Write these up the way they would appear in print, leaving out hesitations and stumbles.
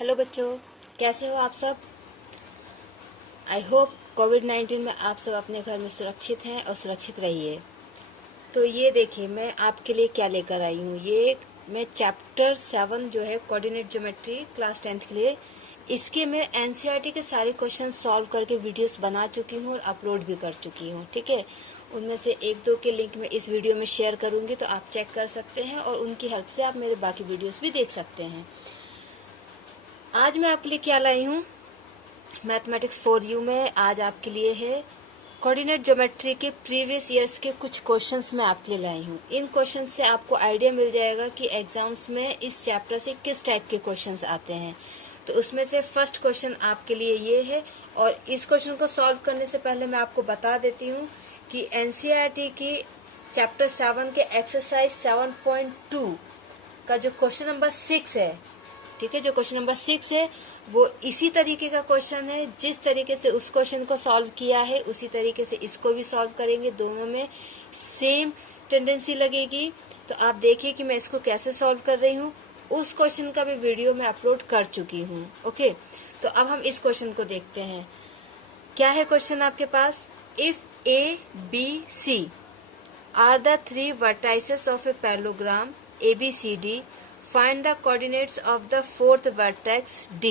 Hello बच्चों, कैसे हो आप सब। आई होप कोविड-19 में आप सब अपने घर में सुरक्षित हैं और सुरक्षित रहिए। तो ये देखिए मैं आपके लिए क्या लेकर आई हूँ। ये मैं चैप्टर 7 जो है कोऑर्डिनेट ज्योमेट्री क्लास 10th के लिए, इसके मैं एनसीईआरटी के सारे क्वेश्चन सॉल्व करके वीडियोस बना चुकी हूँ और अपलोड भी कर चुकी हूँ। ठीक है, उनमें से एक दो के लिंक मैं इस वीडियो में शेयर करूँगी, तो आप चेक कर सकते हैं और उनकी हेल्प से आप मेरे बाकी वीडियोस भी देख सकते हैं। आज मैं आपके लिए क्या लाई हूँ, मैथमेटिक्स फॉर यू में आज आपके लिए है कोऑर्डिनेट ज्योमेट्री के प्रीवियस ईयर्स के कुछ क्वेश्चंस मैं आपके लिए लाई हूँ। इन क्वेश्चंस से आपको आइडिया मिल जाएगा कि एग्जाम्स में इस चैप्टर से किस टाइप के क्वेश्चंस आते हैं। तो उसमें से फर्स्ट क्वेश्चन आपके लिए ये है, और इस क्वेश्चन को सॉल्व करने से पहले मैं आपको बता देती हूँ कि एनसीईआरटी की चैप्टर 7 के एक्सरसाइज 7.2 का जो क्वेश्चन नंबर 6 है, ठीक है, जो क्वेश्चन नंबर 6 है वो इसी तरीके का क्वेश्चन है। जिस तरीके से उस क्वेश्चन को सॉल्व किया है उसी तरीके से इसको भी सॉल्व करेंगे, दोनों में सेम टेंडेंसी लगेगी। तो आप देखिए कि मैं इसको कैसे सॉल्व कर रही हूँ। उस क्वेश्चन का भी वीडियो मैं अपलोड कर चुकी हूँ। ओके, तो अब हम इस क्वेश्चन को देखते हैं। क्या है क्वेश्चन आपके पास, if A B C are the 3 vertices of a parallelogram ABCD, find the coordinates of the 4th vertex D।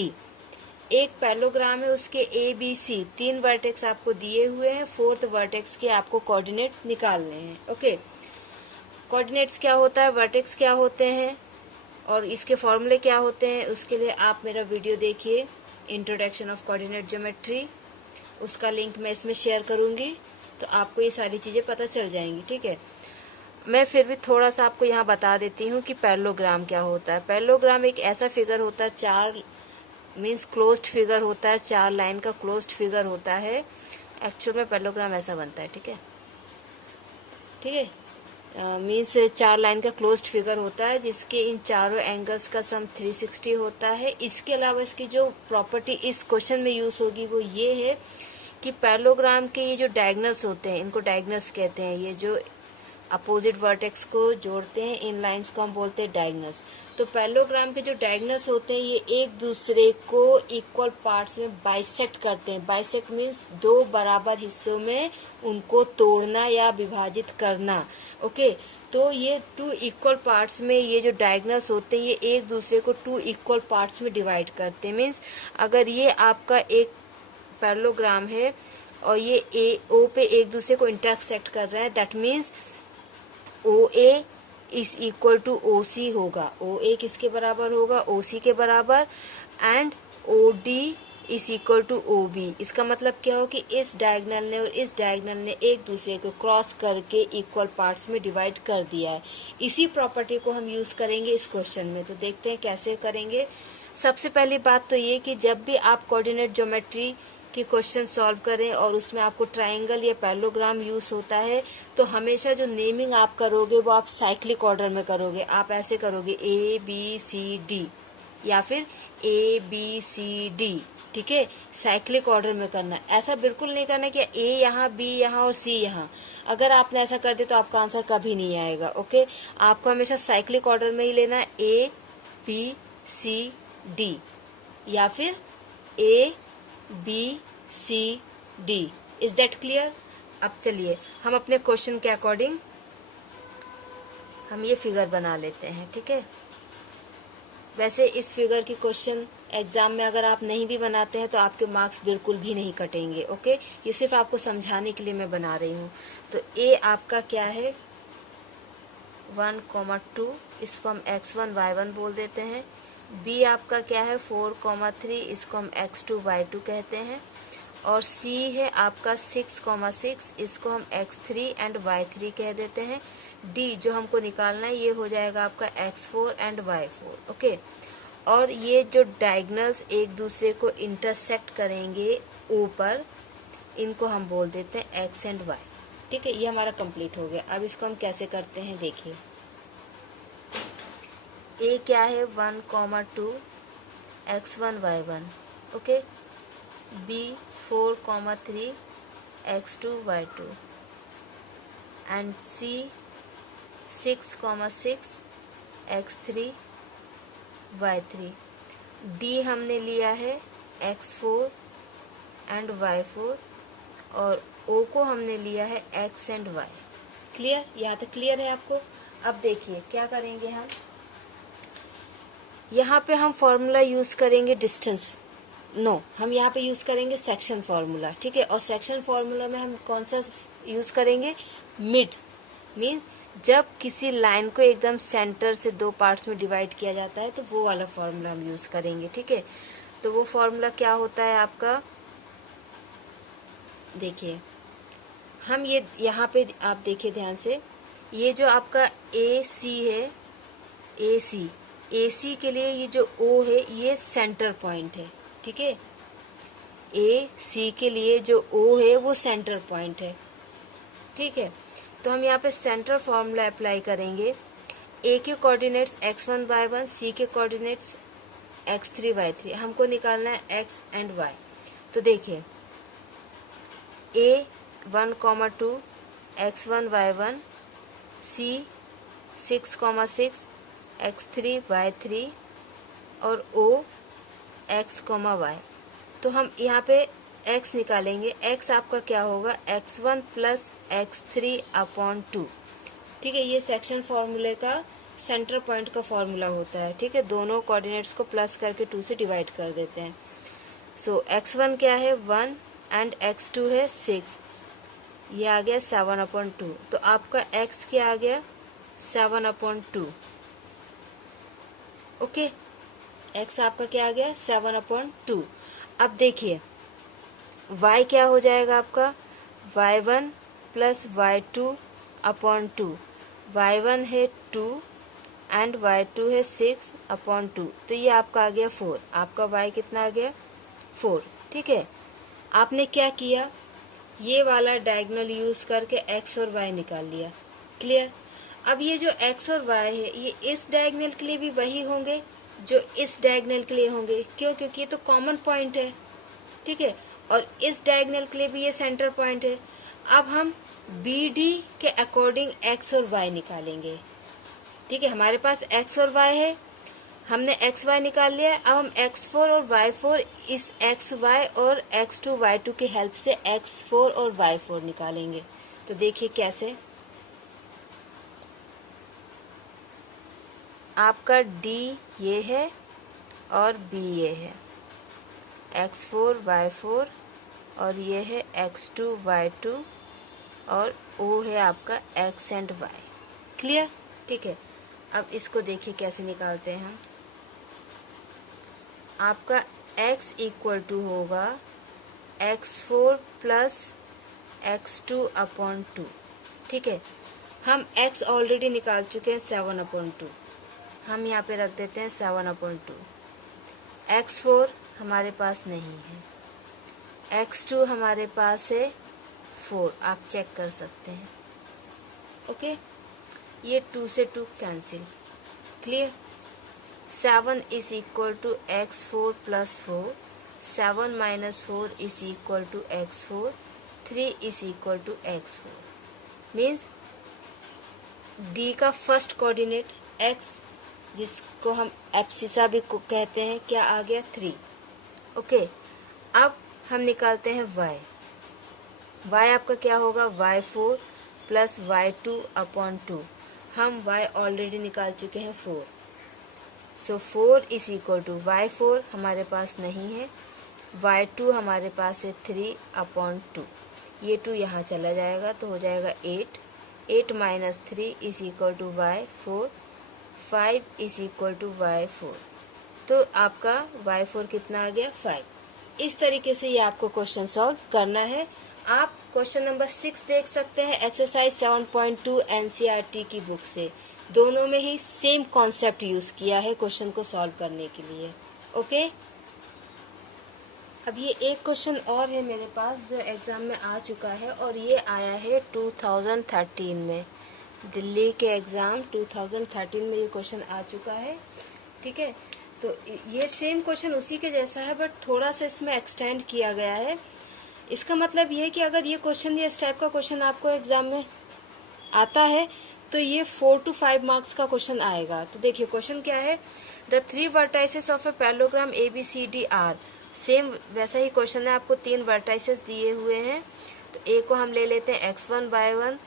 एक पैरेललोग्राम है, उसके ए बी सी 3 वर्टेक्स आपको दिए हुए हैं, 4th वर्टेक्स के आपको कोऑर्डिनेट्स निकालने हैं। ओके, कोऑर्डिनेट्स क्या होता है, वर्टेक्स क्या होते हैं और इसके फॉर्मूले क्या होते हैं, उसके लिए आप मेरा वीडियो देखिए, इंट्रोडक्शन ऑफ कोऑर्डिनेट ज्योमेट्री। उसका लिंक मैं इसमें शेयर करूंगी, तो आपको ये सारी चीज़ें पता चल जाएंगी। ठीक है, मैं फिर भी थोड़ा सा आपको यहाँ बता देती हूँ कि पैरेललोग्राम क्या होता है। पैरेललोग्राम एक ऐसा फिगर होता है, 4 मीन्स क्लोज्ड फिगर होता है, 4 लाइन का क्लोज्ड फिगर होता है। एक्चुअल में पैरेललोग्राम ऐसा बनता है। ठीक है, ठीक है, मीन्स 4 लाइन का क्लोज्ड फिगर होता है जिसके इन चारों एंगल्स का सम 360 होता है। इसके अलावा इसकी जो प्रॉपर्टी इस क्वेश्चन में यूज़ होगी वो ये है कि पैरेललोग्राम के ये जो डायगोनल्स होते हैं, इनको डायगोनल्स कहते हैं। ये जो अपोजिट वर्टेक्स को जोड़ते हैं, इन लाइंस को हम बोलते हैं डायगोनल्स। तो पैरेललोग्राम के जो डायगोनल्स होते हैं ये एक दूसरे को इक्वल पार्ट्स में बाइसेक्ट करते हैं। बाइसेक्ट मीन्स 2 बराबर हिस्सों में उनको तोड़ना या विभाजित करना। ओके, तो ये 2 इक्वल पार्ट्स में ये जो डायगोनल्स होते हैं ये एक दूसरे को 2 इक्वल पार्ट्स में डिवाइड करते हैं। मीन्स अगर ये आपका एक पैरेललोग्राम है और ये ए ओ पे एक दूसरे को इंटरसेक्ट कर रहा है, that means O A is equal to O C होगा। ओ ए किसके बराबर होगा, ओ सी के बराबर, and O D is equal to O B. इसका मतलब क्या हो कि इस डायगोनल ने और इस डायगोनल ने एक दूसरे को क्रॉस करके इक्वल पार्ट्स में डिवाइड कर दिया है। इसी प्रॉपर्टी को हम यूज करेंगे इस क्वेश्चन में। तो देखते हैं कैसे करेंगे। सबसे पहली बात तो ये कि जब भी आप कोऑर्डिनेट ज्योमेट्री कि क्वेश्चन सॉल्व करें और उसमें आपको ट्रायंगल या पैरेललोग्राम यूज होता है, तो हमेशा जो नेमिंग आप करोगे वो आप साइक्लिक ऑर्डर में करोगे। आप ऐसे करोगे ए बी सी डी या फिर ए बी सी डी। ठीक है, साइक्लिक ऑर्डर में करना। ऐसा बिल्कुल नहीं करना कि ए यहाँ, बी यहाँ और सी यहाँ। अगर आपने ऐसा कर दिया तो आपका आंसर कभी नहीं आएगा। ओके, आपको हमेशा साइक्लिक ऑर्डर में ही लेना है, ए बी सी डी या फिर A B C D. Is that clear. अब चलिए हम अपने क्वेश्चन के अकॉर्डिंग हम ये फिगर बना लेते हैं। ठीक है, वैसे इस फिगर की क्वेश्चन एग्जाम में अगर आप नहीं भी बनाते हैं तो आपके मार्क्स बिल्कुल भी नहीं कटेंगे। ओके, ये सिर्फ आपको समझाने के लिए मैं बना रही हूँ। तो ए आपका क्या है, 1,2, इसको हम x1 y1 बोल देते हैं। बी आपका क्या है, 4,3, इसको हम x2 y2 कहते हैं। और सी है आपका 6,6, इसको हम x3 एंड y3 कह देते हैं। डी जो हमको निकालना है ये हो जाएगा आपका x4 एंड y4। ओके, और ये जो डायगोनल्स एक दूसरे को इंटरसेक्ट करेंगे ऊपर, इनको हम बोल देते हैं x एंड y। ठीक है, ये हमारा कंप्लीट हो गया। अब इसको हम कैसे करते हैं देखिए। ए क्या है, 1,2, x1 y1। Okay, B 4,3, x2 y2 and C 6,6, x3 y3। D हमने लिया है x4 एंड y4 और ओ को हमने लिया है x एंड y। क्लियर? यहाँ तक क्लियर है आपको? अब देखिए क्या करेंगे हम, यहाँ पे हम फॉर्मूला यूज़ करेंगे डिस्टेंस, हम यहाँ पे यूज़ करेंगे सेक्शन फार्मूला, ठीक है। और सेक्शन फार्मूला में हम कौन सा यूज़ करेंगे? मिड, मीन्स जब किसी लाइन को एकदम सेंटर से दो पार्ट्स में डिवाइड किया जाता है तो वो वाला फार्मूला हम यूज़ करेंगे, ठीक है। तो वो फार्मूला क्या होता है आपका, देखिए हम ये यहाँ पे आप देखिए ध्यान से, ये जो आपका ए सी है, ए सी के लिए ये जो ओ है ये सेंटर पॉइंट है, ठीक है। ए सी के लिए जो ओ है वो सेंटर पॉइंट है, ठीक है। तो हम यहाँ पे सेंटर फॉर्मूला अप्लाई करेंगे। ए के कोऑर्डिनेट्स x1 y1, सी के कोऑर्डिनेट्स x3 y3, हमको निकालना है x एंड y। तो देखिए A1,2 x1 y1, सी 6,6 x3 y3 और O x, y। तो हम यहाँ पे x निकालेंगे। x आपका क्या होगा? x1 प्लस x3/2, ठीक है। ये सेक्शन फार्मूले का सेंटर पॉइंट का फार्मूला होता है, ठीक है। दोनों कोऑर्डिनेट्स को प्लस करके 2 से डिवाइड कर देते हैं। सो x1 क्या है? 1 एंड x2 है 6, ये आ गया 7/2। तो आपका x क्या आ गया? 7/2, ओके। x आपका क्या आ गया? 7/2। अब देखिए y क्या हो जाएगा आपका? y1 प्लस y2/2, y1 है 2 एंड y2 है 6/2, तो ये आपका आ गया 4। आपका y कितना आ गया? 4, ठीक है। आपने क्या किया? ये वाला डायगोनल यूज करके x और y निकाल लिया, क्लियर। अब ये जो x और y है ये इस डायगोनल के लिए भी वही होंगे जो इस डायगोनल के लिए होंगे, क्यों? क्योंकि ये तो कॉमन पॉइंट है, ठीक है। और इस डायगोनल के लिए भी ये सेंटर पॉइंट है। अब हम बी डी के अकॉर्डिंग x और y निकालेंगे, ठीक है। हमारे पास x और y है, हमने x y निकाल लिया। अब हम x4 और y4 इस x y और x2 y2 की हेल्प से x4 और y4 निकालेंगे। तो देखिए कैसे, आपका D ये है और B ये है, x4 y4 और ये है x2 y2 और O है आपका x एंड y, क्लियर, ठीक है। अब इसको देखिए कैसे निकालते हैं हम। आपका x इक्वल टू होगा x4 प्लस x2/2, ठीक है। हम x ऑलरेडी निकाल चुके हैं 7/2, हम यहाँ पे रख देते हैं 7/2। x4 हमारे पास नहीं है, x2 हमारे पास है 4, आप चेक कर सकते हैं, ओके। ये 2 से 2 cancel, clear. 7 is equal to x4 plus 4, 7 minus 4 is equal to x4, 3 is equal to x4। Means D का फर्स्ट कोऑर्डिनेट x, जिसको हम एब्सिसा भी कहते हैं, क्या आ गया? 3, ओके। अब हम निकालते हैं y आपका क्या होगा? y4 प्लस y2/2, हम y ऑलरेडी निकाल चुके हैं 4, सो 4 इज इक्वल टू y4 हमारे पास नहीं है, y2 हमारे पास है 3/2, ये 2 यहाँ चला जाएगा तो हो जाएगा 8 minus 3 is equal to y4, 5 is equal to y4। तो आपका y4 कितना आ गया? 5। इस तरीके से ये आपको क्वेश्चन सॉल्व करना है। आप क्वेश्चन नंबर 6 देख सकते हैं एक्सरसाइज 7.2 एनसीईआरटी की बुक से। दोनों में ही सेम कॉन्सेप्ट यूज किया है क्वेश्चन को सॉल्व करने के लिए, ओके। अब ये एक क्वेश्चन और है मेरे पास जो एग्जाम में आ चुका है और ये आया है 2013 में, दिल्ली के एग्ज़ाम 2013 में ये क्वेश्चन आ चुका है, ठीक है। तो ये सेम क्वेश्चन उसी के जैसा है बट थोड़ा सा इसमें एक्सटेंड किया गया है। इसका मतलब ये है कि अगर ये क्वेश्चन या इस टाइप का क्वेश्चन आपको एग्ज़ाम में आता है तो ये 4 to 5 मार्क्स का क्वेश्चन आएगा। तो देखिए क्वेश्चन क्या है, the 3 vertices of a parallelogram ABCD are. Same वैसा ही क्वेश्चन है, आपको 3 वर्टाइसेस दिए हुए हैं। तो ए को हम ले लेते हैं x1 y1,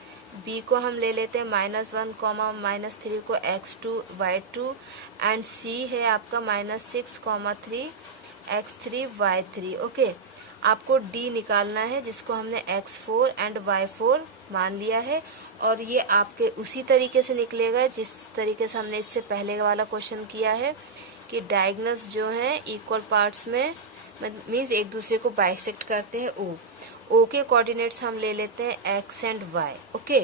बी को हम ले लेते हैं -1, -3 को x2 y2 एंड सी है आपका -6, 3 x3 y3। ओके, आपको डी निकालना है जिसको हमने x4 एंड y4 मान लिया है, और ये आपके उसी तरीके से निकलेगा जिस तरीके से हमने इससे पहले वाला क्वेश्चन किया है कि डायगोनल्स जो हैं इक्वल पार्ट्स में मीन्स एक दूसरे को बाइसेक्ट करते हैं। ओ के कोऑर्डिनेट्स हम ले लेते हैं x एंड y। ओके,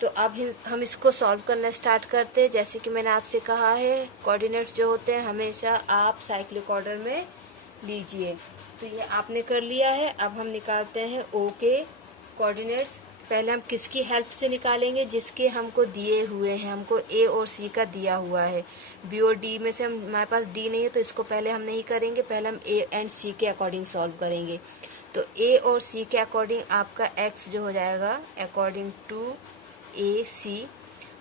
तो अब हम इसको सॉल्व करना स्टार्ट करते हैं। जैसे कि मैंने आपसे कहा है, कोऑर्डिनेट्स जो होते हैं हमेशा आप साइक्लिक ऑर्डर में लीजिए। तो ये आपने कर लिया है। अब हम निकालते हैं ओ के कोऑर्डिनेट्स। पहले हम किसकी हेल्प से निकालेंगे, जिसके हमको दिए हुए हैं, हमको ए और सी का दिया हुआ है। बी और डी में से हमारे पास डी नहीं है तो इसको पहले हम नहीं करेंगे, पहले हम ए एंड सी के अकॉर्डिंग सॉल्व करेंगे। तो ए और सी के अकॉर्डिंग आपका एक्स जो हो जाएगा अकॉर्डिंग टू ए सी,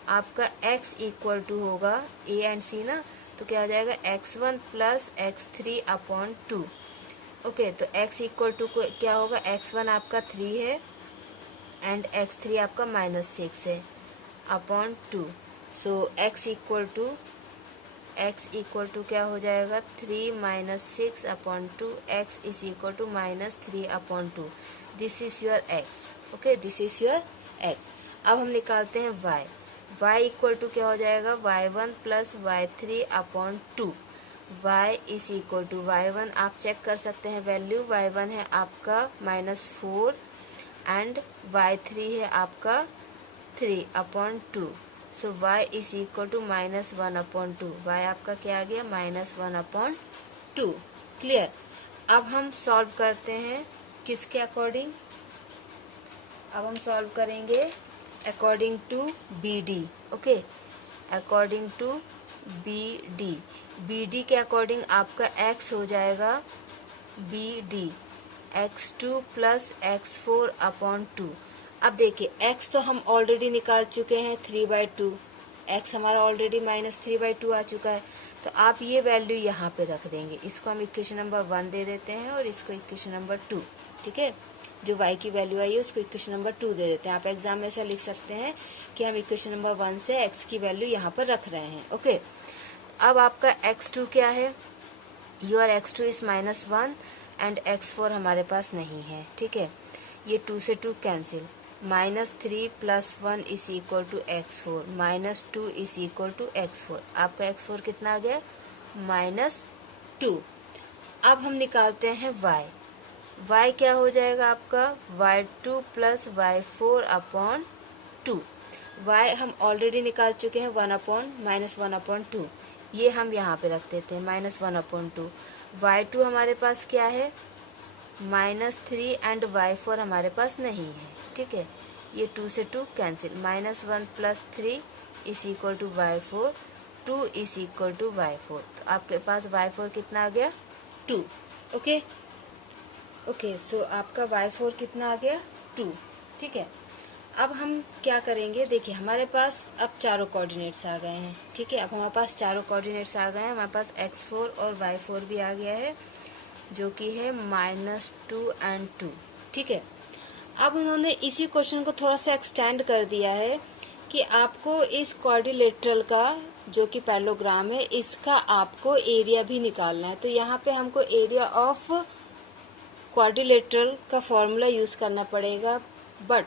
आपका x इक्वल टू होगा ए एंड सी ना, तो क्या हो जाएगा x1 plus x3 upon 2। Okay, तो x इक्वल टू क्या होगा, x1 आपका 3 है एंड x3 आपका -6 है upon 2। So x equal to क्या हो जाएगा 3 - 6 upon 2, x is equal to -3 upon 2। This is your x। Okay, this is your x। अब हम निकालते हैं y इक्वल टू क्या हो जाएगा y1 plus y3 upon 2। y is equal to y1 आप चेक कर सकते हैं वैल्यू, y1 है आपका -4 एंड y3 है आपका 3 upon 2। So y is equal to -1 upon 2। y आपका क्या आ गया -1 अपॉन 2। क्लियर। अब हम सॉल्व करते हैं किसके अकॉर्डिंग, अब हम सॉल्व करेंगे according to B D. Okay, according to B D के अकॉर्डिंग आपका x हो जाएगा B D x2 plus x4 upon 2। अब देखिए x तो हम ऑलरेडी निकाल चुके हैं 3/2, x हमारा ऑलरेडी -3/2 आ चुका है। तो आप ये वैल्यू यहाँ पे रख देंगे, इसको हम इक्वेशन नंबर 1 दे देते हैं और इसको इक्वेशन नंबर 2। ठीक है, जो y की वैल्यू आई है उसको इक्वेशन नंबर 2 दे देते हैं। आप एग्जाम में ऐसा लिख सकते हैं कि हम इक्वेशन नंबर 1 से x की वैल्यू यहाँ पर रख रहे हैं। ओके, अब आपका x2 क्या है, your x2 is -1 and x4 हमारे पास नहीं है। ठीक है, ये 2 से 2 cancel, -3 plus 1 is equal to x4, -2 is equal to x4। आपका x4 कितना आ गया -2। अब हम निकालते हैं y क्या हो जाएगा आपका y2 plus y4 upon 2। y हम ऑलरेडी निकाल चुके हैं -1 अपॉन 2, ये हम यहाँ पे रख देते हैं -1 अपॉन 2। y2 हमारे पास क्या है -3 एंड y4 हमारे पास नहीं है। ठीक है, ये 2 से 2 cancel, -1 plus 3 is equal to y4, 2 is equal to y4। तो आपके पास y4 कितना आ गया 2। ओके, सो आपका y4 कितना आ गया 2। ठीक है, अब हम क्या करेंगे, देखिए हमारे पास अब चारों कोऑर्डिनेट्स आ गए हैं। ठीक है, अब हमारे पास चारों कोऑर्डिनेट्स आ गए हैं, हमारे पास x4 और y4 भी आ गया है जो कि है -2 एंड 2। ठीक है, अब उन्होंने इसी क्वेश्चन को थोड़ा सा एक्सटेंड कर दिया है कि आपको इस क्वाड्रिलेटरल का जो कि पैरेललोग्राम है इसका आपको एरिया भी निकालना है। तो यहाँ पे हमको एरिया ऑफ क्वाड्रिलेटरल का फॉर्मूला यूज करना पड़ेगा, बट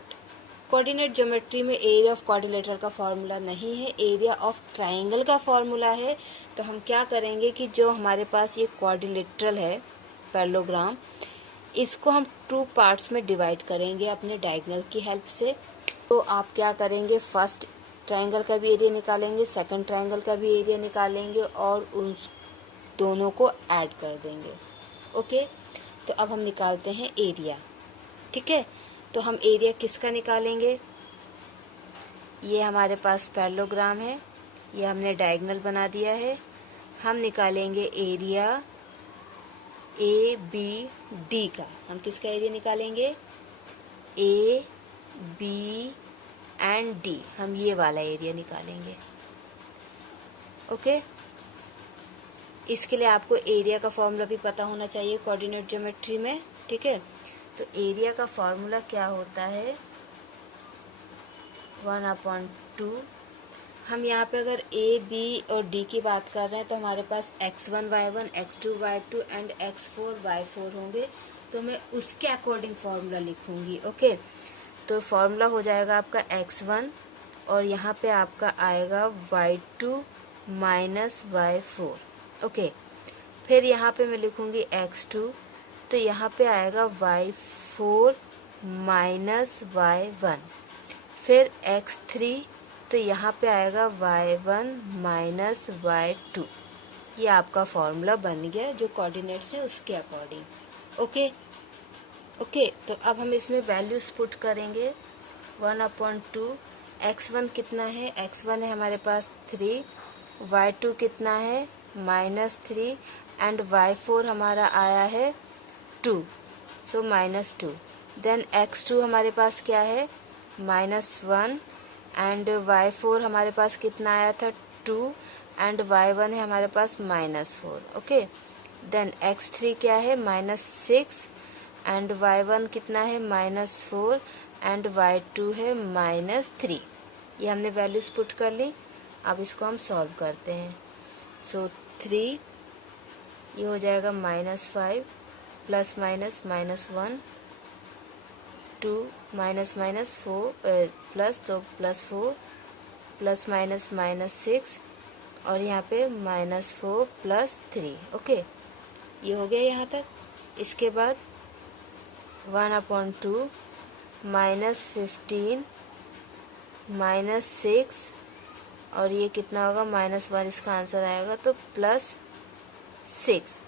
कोऑर्डिनेट ज्योमेट्री में एरिया ऑफ क्वाड्रिलेटरल का फॉर्मूला नहीं है, एरिया ऑफ ट्राइंगल का फॉर्मूला है। तो हम क्या करेंगे कि जो हमारे पास ये क्वाड्रिलेटरल है पैरेललोग्राम, इसको हम 2 पार्ट्स में डिवाइड करेंगे अपने डायगोनल की हेल्प से। तो आप क्या करेंगे, फर्स्ट ट्राइंगल का भी एरिया निकालेंगे, सेकंड ट्राइंगल का भी एरिया निकालेंगे और उन दोनों को ऐड कर देंगे। ओके, तो अब हम निकालते हैं एरिया। ठीक है, तो हम एरिया किसका निकालेंगे, ये हमारे पास पैरेललोग्राम है, ये हमने डायगोनल बना दिया है। हम निकालेंगे एरिया ए बी डी का। हम किसका एरिया निकालेंगे, ए बी एंड डी, हम ये वाला एरिया निकालेंगे। ओके, इसके लिए आपको एरिया का फॉर्मूला भी पता होना चाहिए कोऑर्डिनेट ज्योमेट्री में, ठीक है। तो एरिया का फॉर्मूला क्या होता है, 1/2। हम यहाँ पे अगर ए बी और डी की बात कर रहे हैं तो हमारे पास x1 y1, x2 y2 and x4 y4 होंगे, तो मैं उसके अकॉर्डिंग फॉर्मूला लिखूंगी। ओके, तो फॉर्मूला हो जाएगा आपका x1 और यहाँ पे आपका आएगा y2 माइनस y4। ओके, फिर यहाँ पे मैं लिखूंगी x2, तो यहाँ पे आएगा y4 माइनस y1। फिर x3, तो यहाँ पे आएगा y1 माइनस y2। ये आपका फॉर्मूला बन गया जो कोऑर्डिनेट्स है उसके अकॉर्डिंग। ओके ओके, तो अब हम इसमें वैल्यूज पुट करेंगे। 1/2, x1 कितना है, x1 है हमारे पास 3, y2 कितना है -3 एंड y4 हमारा आया है 2, सो -2। देन x2 हमारे पास क्या है -1 एंड y4 हमारे पास कितना आया था 2 एंड y1 है हमारे पास -4। ओके, देन x3 क्या है -6 एंड y1 कितना है -4 एंड y2 है -3। ये हमने वैल्यूज पुट कर ली। अब इसको हम सॉल्व करते हैं। सो 3, ये हो जाएगा -5 प्लस माइनस -1, 2 माइनस 4 प्लस, तो +4 प्लस माइनस -6 और यहाँ पे -4 प्लस 3। ओके, ये हो गया यहाँ तक। इसके बाद 1/2 -15 -6 और ये कितना होगा -1, इसका आंसर आएगा तो +6।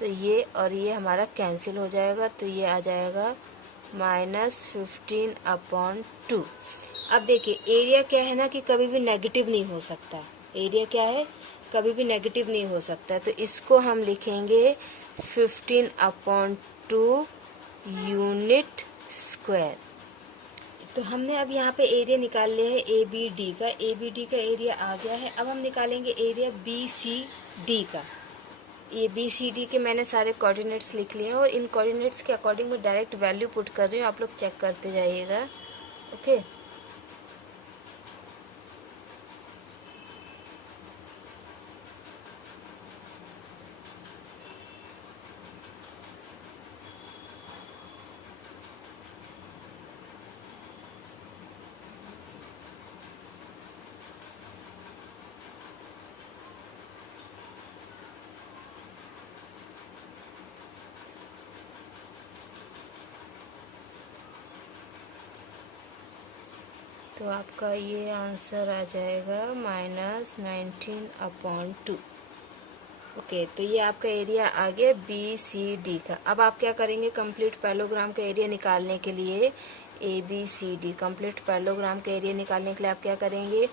तो ये और ये हमारा कैंसिल हो जाएगा, तो ये आ जाएगा -15/2। अब देखिए एरिया क्या है ना कि कभी भी नेगेटिव नहीं हो सकता। एरिया क्या है, कभी भी नेगेटिव नहीं हो सकता है, तो इसको हम लिखेंगे 15/2 यूनिट स्क्वायर। तो हमने अब यहाँ पे एरिया निकाल लिया है ए बी डी का एरिया आ गया है। अब हम निकालेंगे एरिया बी सी डी का। ये बी सी डी के मैंने सारे कोऑर्डिनेट्स लिख लिए हैं और इन कोऑर्डिनेट्स के अकॉर्डिंग मैं डायरेक्ट वैल्यू पुट कर रही हूँ, आप लोग चेक करते जाइएगा। ओके, तो आपका ये आंसर आ जाएगा -19/2। ओके, तो ये आपका एरिया आ गया बी सी डी का। अब आप क्या करेंगे, कंप्लीट पैरेललोग्राम का एरिया निकालने के लिए A B C D, complete parallelogram का एरिया निकालने के लिए आप क्या करेंगे,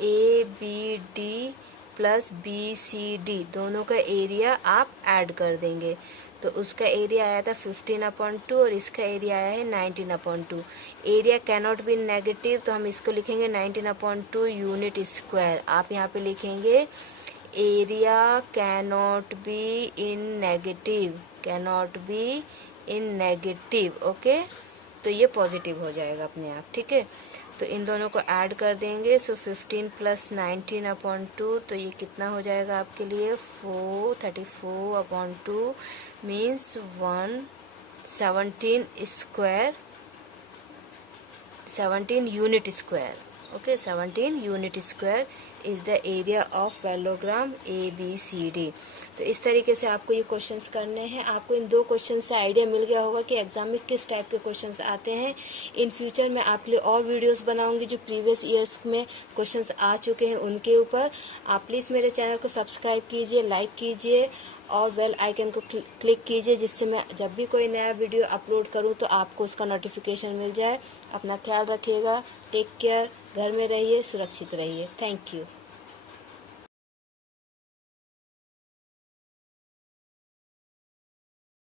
A B D plus B C D दोनों का एरिया आप ऐड कर देंगे। तो उसका एरिया आया था 15/2 और इसका एरिया आया है 19/2। एरिया कैनॉट बी नेगेटिव, तो हम इसको लिखेंगे 19/2 यूनिट स्क्वायर। आप यहाँ पे लिखेंगे area cannot be in negative, okay. तो ये पॉजिटिव हो जाएगा अपने आप, ठीक है। तो इन दोनों को ऐड कर देंगे, सो 15 प्लस 19/2, तो ये कितना हो जाएगा आपके लिए 34/2 means 17 unit square. Okay, 17 unit square is the area of parallelogram A B C D. तो इस तरीके से आपको ये क्वेश्चंस करने हैं। आपको इन 2 क्वेश्चन से आइडिया मिल गया होगा कि एग्जाम में किस टाइप के क्वेश्चंस आते हैं। इन फ्यूचर में आपके लिए और वीडियोस बनाऊंगी जो प्रीवियस ईयर्स में क्वेश्चंस आ चुके हैं उनके ऊपर। आप प्लीज़ मेरे चैनल को सब्सक्राइब कीजिए, लाइक कीजिए और बेल आइकन को क्लिक कीजिए, जिससे मैं जब भी कोई नया वीडियो अपलोड करूं तो आपको उसका नोटिफिकेशन मिल जाए। अपना ख्याल रखिएगा, टेक केयर, घर में रहिए, सुरक्षित रहिए। Thank you.